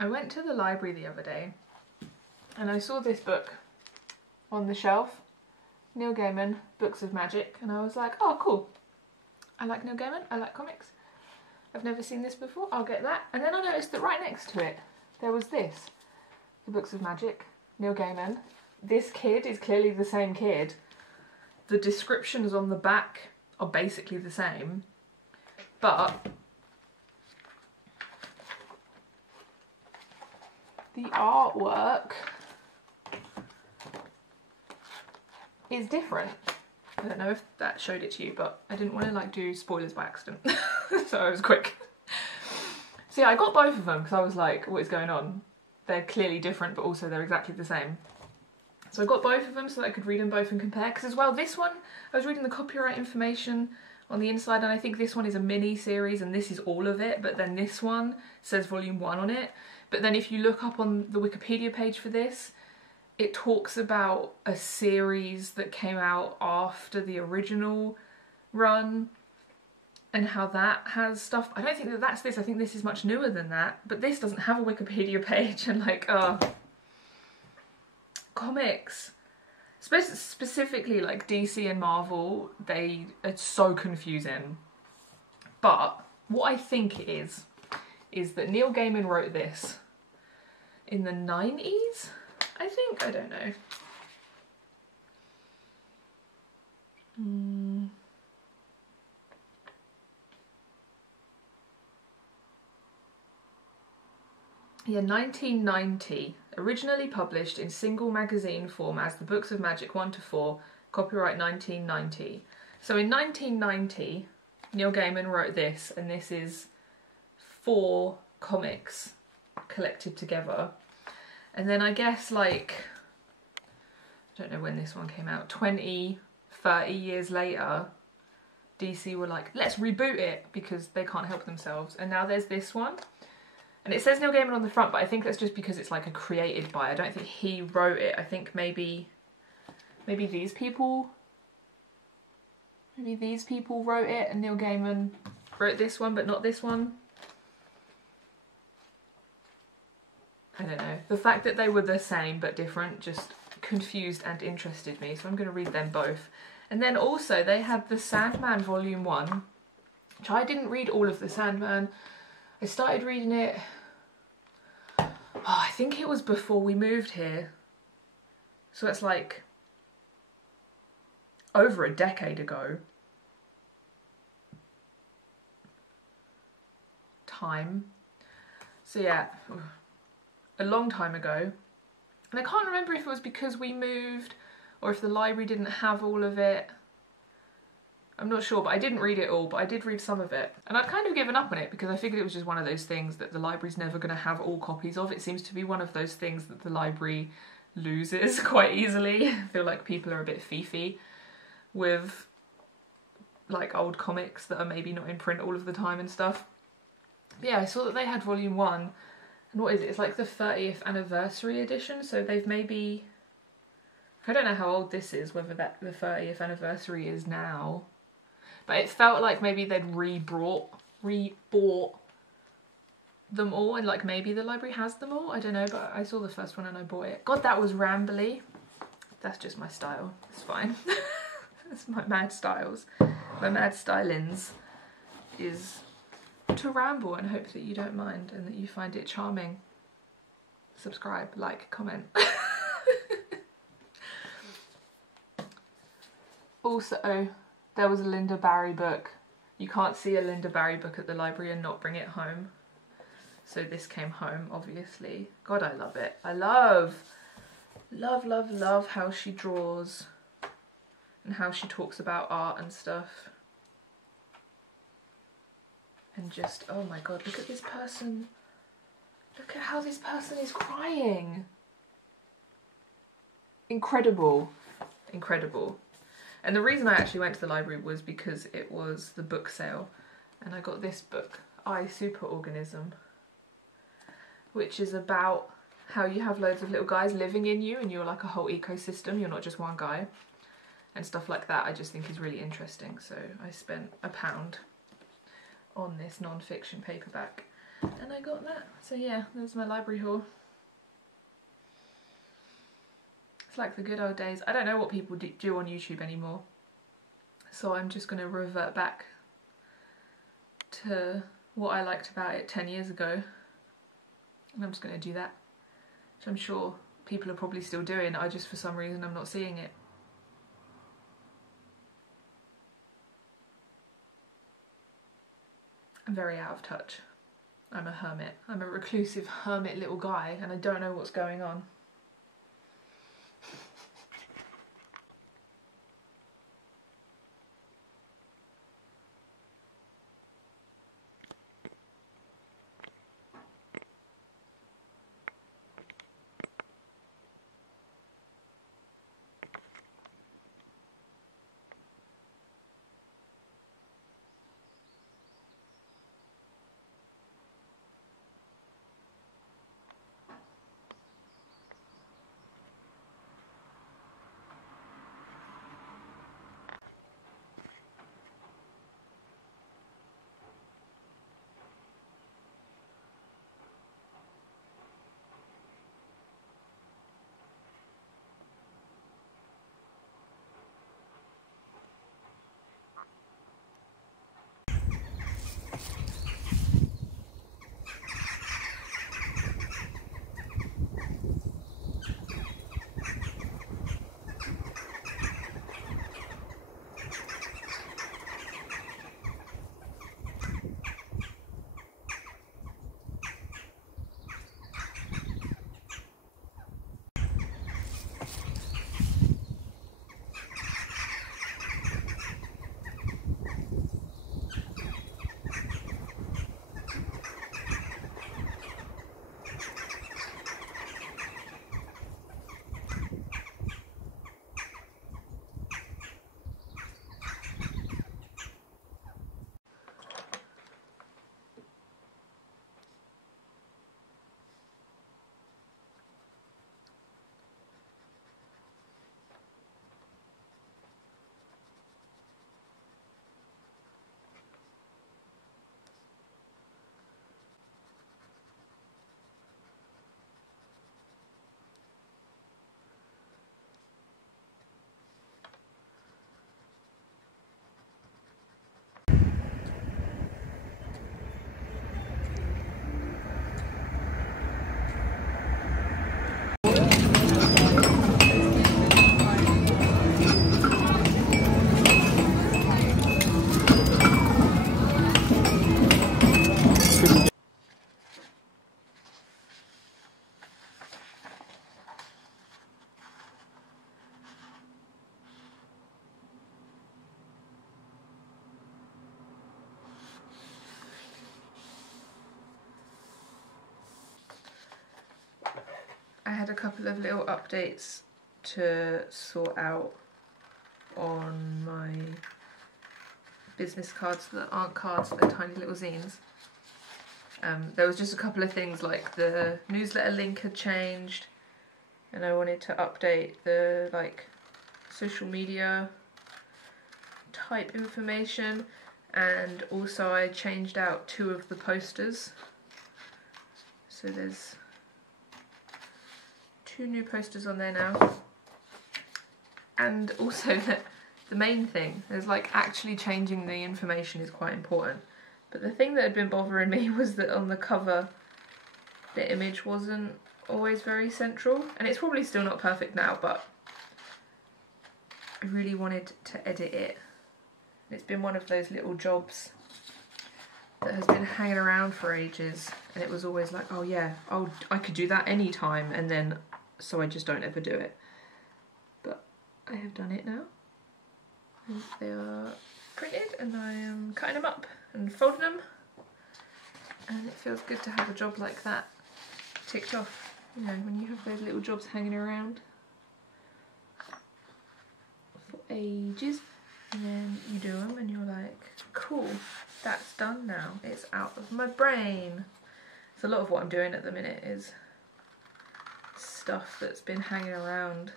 I went to the library the other day and I saw this book on the shelf, Neil Gaiman, Books of Magic, and I was like, oh cool, I like Neil Gaiman, I like comics. I've never seen this before, I'll get that. And then I noticed that right next to it, there was this, the Books of Magic, Neil Gaiman. This kid is clearly the same kid. The descriptions on the back are basically the same, but the artwork is different. I don't know if that showed it to you, but I didn't want to like do spoilers by accident, so I was quick. So yeah, I got both of them because I was like, what is going on? They're clearly different, but also they're exactly the same. So I got both of them so that I could read them both and compare. Because as well, this one, I was reading the copyright information on the inside, and I think this one is a mini series and this is all of it, but then this one says volume 1 on it. But then if you look up on the Wikipedia page for this, it talks about a series that came out after the original run and how that has stuff. I don't think that that's this, I think this is much newer than that, but this doesn't have a Wikipedia page. And like, comics, specifically like DC and Marvel, they are so confusing. But what I think it is that Neil Gaiman wrote this in the 90s, I think, I don't know. Yeah, 1990. Originally published in single magazine form as the Books of Magic 1 to 4, copyright 1990. So in 1990, Neil Gaiman wrote this, and this is 4 comics collected together. And then I guess like, I don't know when this one came out, 20, 30 years later, DC were like, let's reboot it because they can't help themselves. And now there's this one. And it says Neil Gaiman on the front, but I think that's just because it's like a created by. I don't think he wrote it. I think maybe these people wrote it and Neil Gaiman wrote this one, but not this one. I don't know. The fact that they were the same but different just confused and interested me, so I'm going to read them both. And then also they had the Sandman Volume 1, which I didn't read all of the Sandman. I started reading it, I think it was before we moved here. So it's like over a decade ago. So yeah, a long time ago. And I can't remember if it was because we moved or if the library didn't have all of it. I'm not sure, but I didn't read it all, but I did read some of it. And I'd kind of given up on it because I figured it was just one of those things that the library's never going to have all copies of. It seems to be one of those things that the library loses quite easily. I feel like people are a bit fiefy with like old comics that are maybe not in print all of the time and stuff. But yeah, I saw that they had volume 1. And what is it? It's like the 30th anniversary edition, so they've maybe... I don't know how old this is, whether that the 30th anniversary is now. But it felt like maybe they'd re-bought them all, and like maybe the library has them all, I don't know, but I saw the first one and I bought it. God, that was rambly. That's just my style, it's fine. That's my mad styles. My mad stylings is to ramble and hope that you don't mind and that you find it charming. Subscribe, like, comment. Also, there was a Linda Barry book. You can't see a Linda Barry book at the library and not bring it home. So this came home, obviously. God, I love it. I love how she draws and how she talks about art and stuff. And just, oh my God, look at this person. Look at how this person is crying. Incredible. Incredible. And the reason I actually went to the library was because it was the book sale. And I got this book, I, Superorganism, which is about how you have loads of little guys living in you and you're like a whole ecosystem, you're not just one guy. And stuff like that I just think is really interesting. So I spent £1 on this non-fiction paperback. and I got that. So yeah, there's my library haul. It's like the good old days. I don't know what people do on YouTube anymore, so I'm just going to revert back to what I liked about it 10 years ago, and I'm just going to do that, which I'm sure people are probably still doing. I just, for some reason, I'm not seeing it. I'm very out of touch. I'm a hermit. I'm a reclusive hermit little guy, and I don't know what's going on. I had a couple of little updates to sort out on my business cards that aren't cards, they're tiny little zines. There was just a couple of things, like the newsletter link had changed, and I wanted to update the social media type information, and also I changed out 2 of the posters. So there's 2 new posters on there now. And also the main thing is actually changing the information is quite important. But the thing that had been bothering me was that on the cover the image wasn't always very central, and it's probably still not perfect now, but I really wanted to edit it. It's been one of those little jobs that has been hanging around for ages, and it was always like, oh yeah, I could do that anytime, and then so I just don't ever do it. But I have done it now. And they are printed, and I am cutting them up and folding them, and it feels good to have a job like that ticked off. You know, when you have those little jobs hanging around for ages, and then you do them and you're like, cool, that's done now, it's out of my brain. So a lot of what I'm doing at the minute is stuff that's been hanging around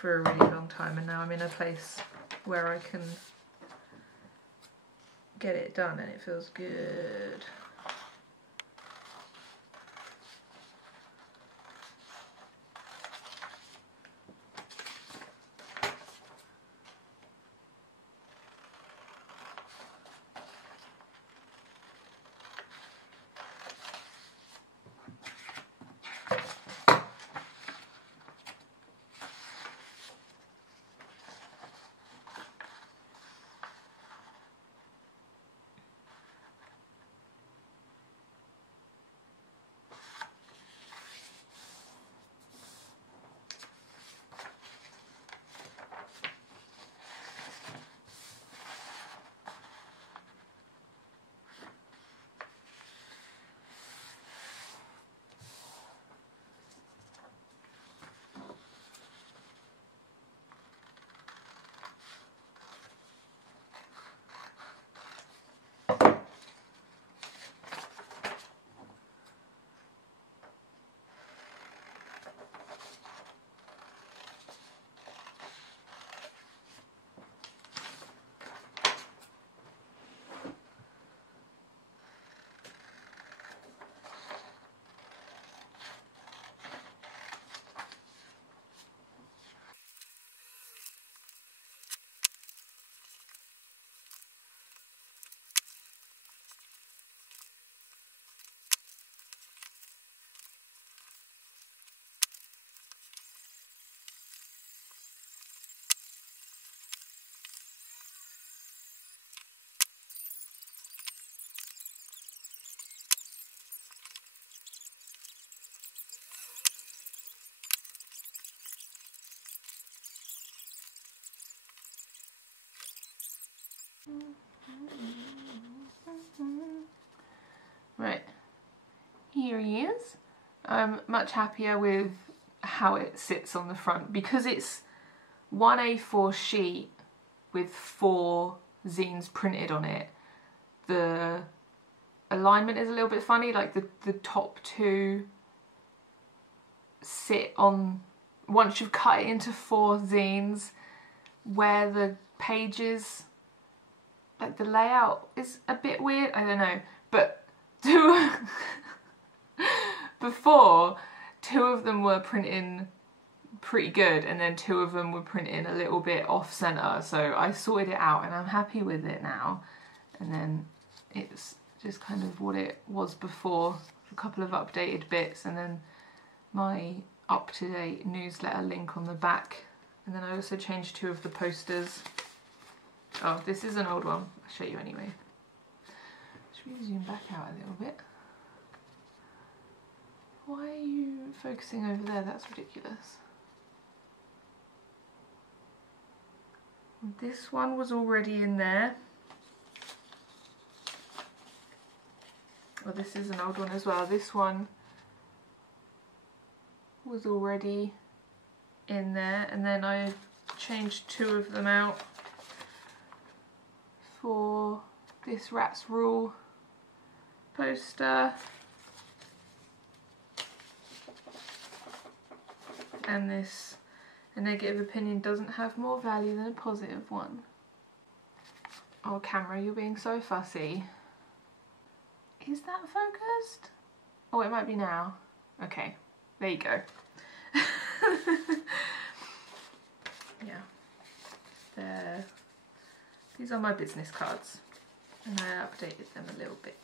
for a really long time, and now I'm in a place where I can get it done and it feels good. here he is. I'm much happier with how it sits on the front because it's one A4 sheet with 4 zines printed on it. The alignment is a little bit funny, like the top 2 sit on, once you've cut it into 4 zines, where the pages, like the layout is a bit weird, I don't know, but before 2 of them were printing pretty good and then 2 of them were printing a little bit off center, so I sorted it out and I'm happy with it now. And then it's just kind of what it was before, a couple of updated bits and then my up-to-date newsletter link on the back. And then I also changed 2 of the posters. Oh, this is an old one, I'll show you anyway. Should we zoom back out a little bit? Why are you focusing over there? That's ridiculous. This one was already in there. Well, this is an old one as well. This one was already in there, and then I changed 2 of them out for this Rat's Rule poster and this. A negative opinion doesn't have more value than a positive one. Oh, camera, you're being so fussy. Is that focused? Oh, it might be now. Okay, there you go. Yeah, these are my business cards, and I updated them a little bit.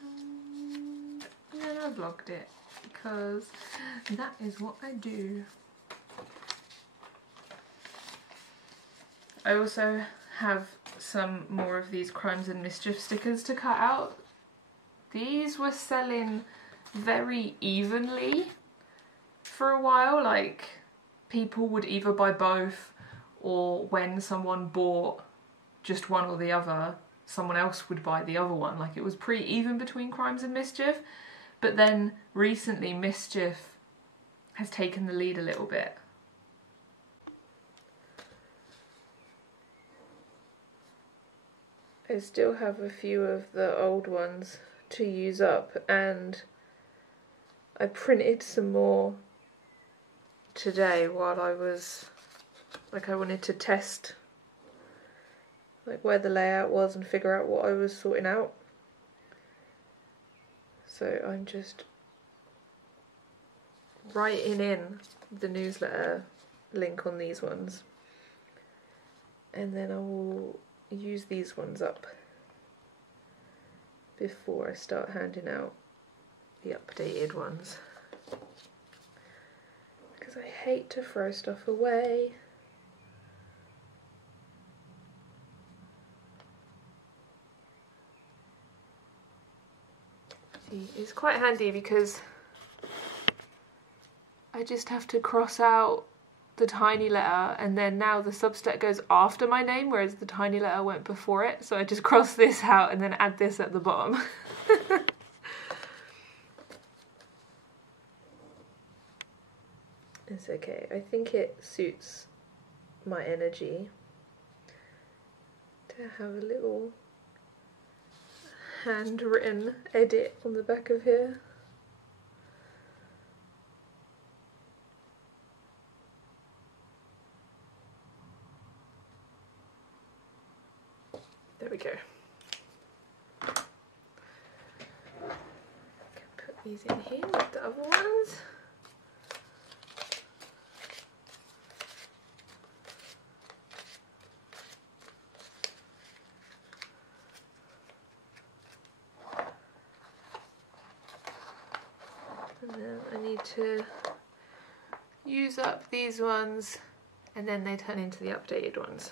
And then I vlogged it, because that is what I do. I also have some more of these Crimes and Mischief stickers to cut out. These were selling very evenly for a while, like people would either buy both, or when someone bought just one or the other, someone else would buy the other one. Like it was pretty even between Crimes and Mischief, but then recently Mischief has taken the lead a little bit. I still have a few of the old ones to use up, and I printed some more today while I was, like, I wanted to test like where the layout was and figure out what I was sorting out. So I'm just writing in the newsletter link on these ones, and then I will use these ones up before I start handing out the updated ones, because I hate to throw stuff away. See, it's quite handy because I just have to cross out the tiny letter, and then now the subset goes after my name, whereas the tiny letter went before it, so I just cross this out and then add this at the bottom. It's okay, I think it suits my energy to have a little handwritten edit on the back of here. There we go. I can put these in here with the other ones. And then I need to use up these ones, and then they turn into the updated ones.